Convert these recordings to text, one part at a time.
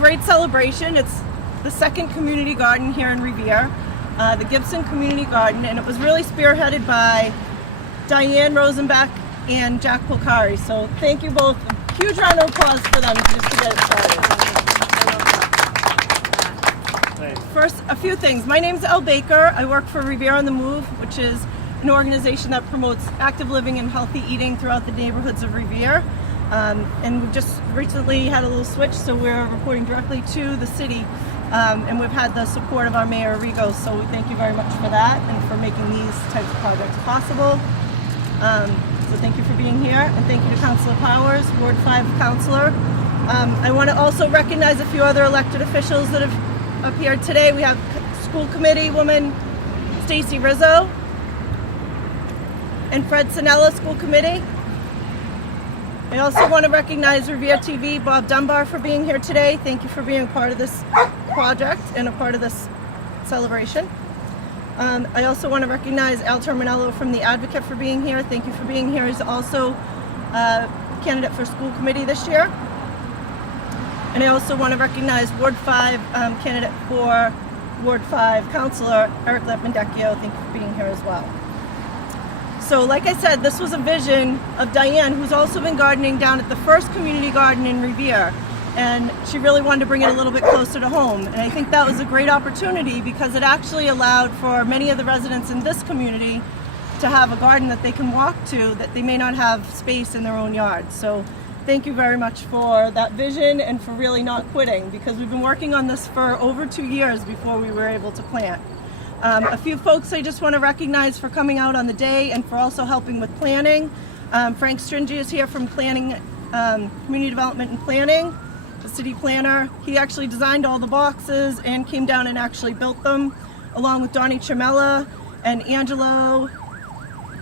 great celebration. It's the second community garden here in Revere, the Gibson Community Garden, and it was really spearheaded by Diane Rosenbeck and Jack Polcari. So thank you both. A huge round of applause for them just to get it started. First, a few things. My name is Elle Baker. I work for Revere on the Move, which is an organization that promotes active living and healthy eating throughout the neighborhoods of Revere. And we just recently had a little switch, so we're reporting directly to the city. And we've had the support of our Mayor Arrigo, so we thank you very much for that and for making these types of projects possible. So thank you for being here, and thank you to Councilor Powers, Ward 5 Councilor. I want to also recognize a few other elected officials that have appeared today. We have School Committee woman Stacy Rizzo and Fred Sinella, School Committee. I also want to recognize Revere TV, Bob Dunbar, for being here today. Thank you for being part of this project and a part of this celebration. I also want to recognize Al Terminello from The Advocate for being here. Thank you for being here. He's also a candidate for school committee this year. And I also want to recognize Ward 5 candidate for Ward 5 Councilor Eric Lepmandecchio. Thank you for being here as well. So like I said, this was a vision of Diane, who's also been gardening down at the first community garden in Revere. And she really wanted to bring it a little bit closer to home. And I think that was a great opportunity because it actually allowed for many of the residents in this community to have a garden that they can walk to that they may not have space in their own yard. So thank you very much for that vision and for really not quitting, because we've been working on this for over 2 years before we were able to plant. A few folks I just want to recognize for coming out on the day and for also helping with planning. Frank Stringy is here from Planning, Community Development and Planning, the city planner. He actually designed all the boxes and came down and actually built them, along with Donnie Chamella and Angelo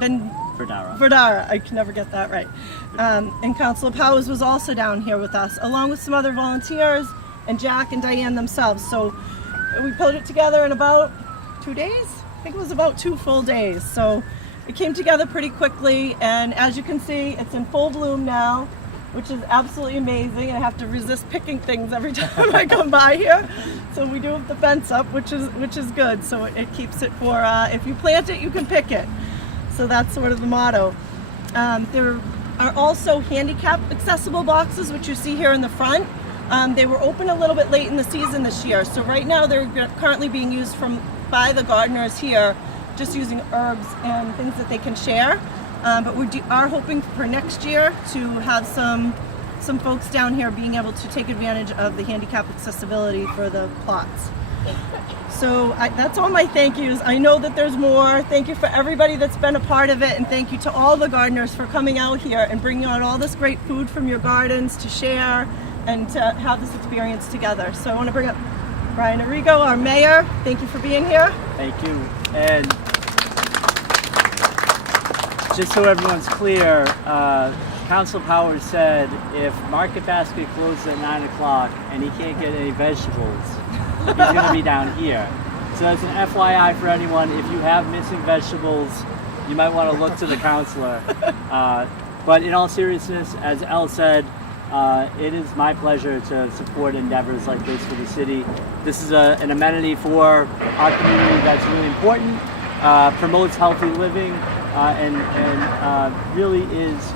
and Verdara. I can never get that right. And Councilor Powers was also down here with us, along with some other volunteers and Jack and Diane themselves. So we put it together in about 2 days? I think it was about 2 full days. So it came together pretty quickly, and as you can see, it's in full bloom now, which is absolutely amazing. I have to resist picking things every time I come by here. So we do have the fence up, which is good. So it keeps it for, if you plant it, you can pick it. So that's sort of the motto. There are also handicap accessible boxes, which you see here in the front. They were open a little bit late in the season this year. So right now they're currently being used by the gardeners here, just using herbs and things that they can share. But we are hoping for next year to have some folks down here being able to take advantage of the handicap accessibility for the plots. So that's all my thank yous. I know that there's more. Thank you for everybody that's been a part of it, and thank you to all the gardeners for coming out here and bringing out all this great food from your gardens to share and to have this experience together. So I want to bring up Brian Arrigo, our mayor. Thank you for being here. Thank you. And just so everyone's clear, Council Powers said if Market Basket closes at 9 o'clock and he can't get any vegetables, he's going to be down here. So that's an FYI for anyone. If you have missing vegetables, you might want to look to the counselor. But in all seriousness, as Elle said, it is my pleasure to support endeavors like this for the city. This is an amenity for our community that's really important, promotes healthy living, and really is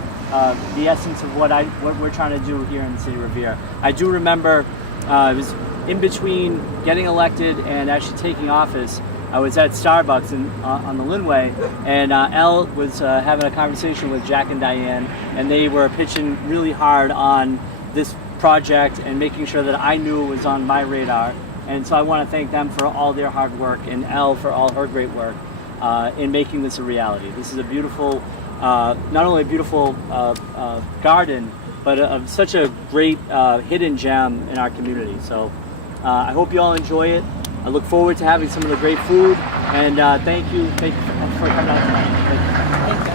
the essence of what we're trying to do here in the city of Revere. I do remember it was in between getting elected and actually taking office. I was at Starbucks on the Linway, and Elle was having a conversation with Jack and Diane, and they were pitching really hard on this project and making sure that I knew it was on my radar. And so I want to thank them for all their hard work, and Elle for all her great work in making this a reality. This is a beautiful, not only a beautiful garden, but such a great hidden gem in our community. So I hope you all enjoy it. I look forward to having some of the great food, and thank you for coming out tonight. Thank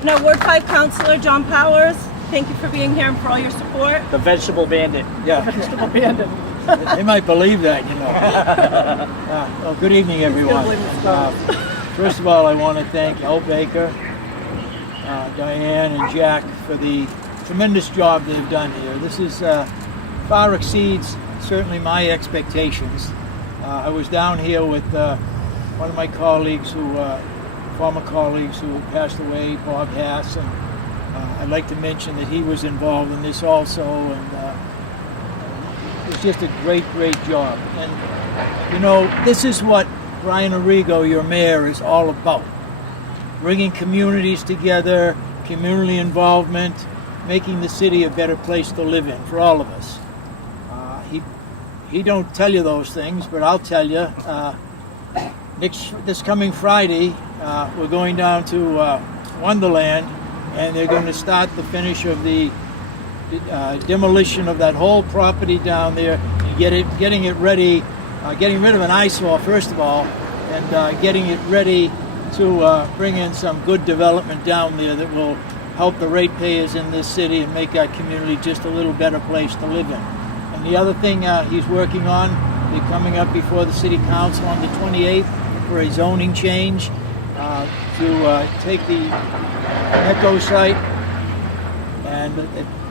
you. Now, Ward 5 Councilor John Powers, thank you for being here and for all your support. The vegetable bandit. Yeah. Vegetable bandit. They might believe that, you know. Well, good evening, everyone. First of all, I want to thank Elle Baker, Diane, and Jack for the tremendous job they've done here. This is far exceeds certainly my expectations. I was down here with one of my colleagues, former colleagues who passed away, Bob Hass, and I'd like to mention that he was involved in this also, and it was just a great job. And you know, this is what Brian Arrigo, your mayor, is all about. Bringing communities together, community involvement, making the city a better place to live in for all of us. He don't tell you those things, but I'll tell you. This coming Friday, we're going down to Wonderland, and they're going to start the finish of the demolition of that whole property down there, and getting it ready, getting rid of an eyesore first of all, and getting it ready to bring in some good development down there that will help the ratepayers in this city and make our community just a little better place to live in. And the other thing he's working on, he's coming up before the City Council on the 28th for a zoning change to take the Echo site, and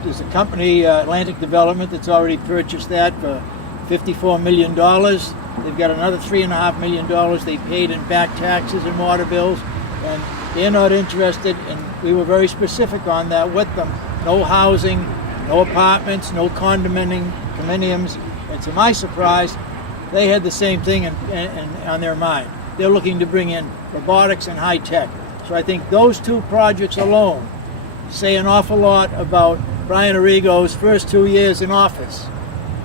there's a company, Atlantic Development, that's already purchased that for $54 million. They've got another $3.5 million they paid in back taxes and water bills, and they're not interested, and we were very specific on that with them. No housing, no apartments, no condominiums, and to my surprise, they had the same thing on their mind. They're looking to bring in robotics and high tech. So I think those two projects alone say an awful lot about Brian Arrigo's first 2 years in office,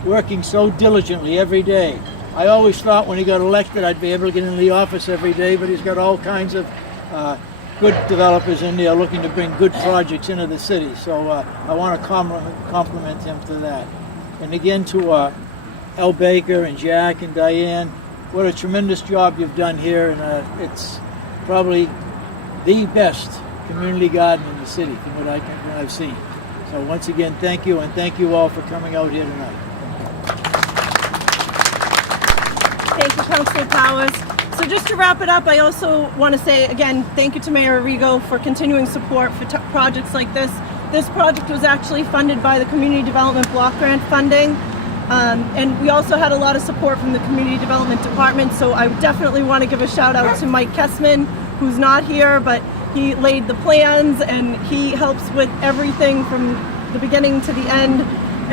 working so diligently every day. I always thought when he got elected I'd be able to get into the office every day, but he's got all kinds of good developers in there looking to bring good projects into the city. So I want to compliment him for that. And again to Elle Baker and Jack and Diane, what a tremendous job you've done here, and it's probably the best community garden in the city from what I've seen. So once again, thank you, and thank you all for coming out here tonight. Thank you, Councilor Powers. So just to wrap it up, I also want to say again, thank you to Mayor Arrigo for continuing support for projects like this. This project was actually funded by the Community Development Block Grant funding. And we also had a lot of support from the Community Development Department, so I definitely want to give a shout out to Mike Kessman, who's not here, but he laid the plans and he helps with everything from the beginning to the end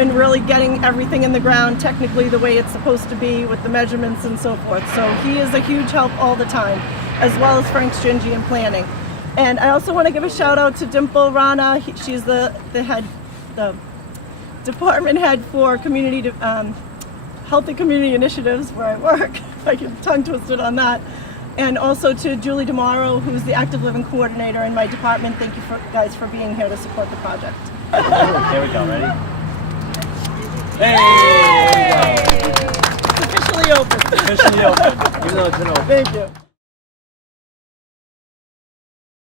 and really getting everything in the ground technically the way it's supposed to be with the measurements and so forth. So he is a huge help all the time, as well as Frank Stringy in planning. And I also want to give a shout out to Dimple Rana. She's the department head for community healthy community initiatives where I work. I get tongue twisted on that. And also to Julie DeMauro, who's the active living coordinator in my department. Thank you guys for being here to support the project. There we go, ready? Hey! It's officially open. Officially open. Even though it's been open. Thank you.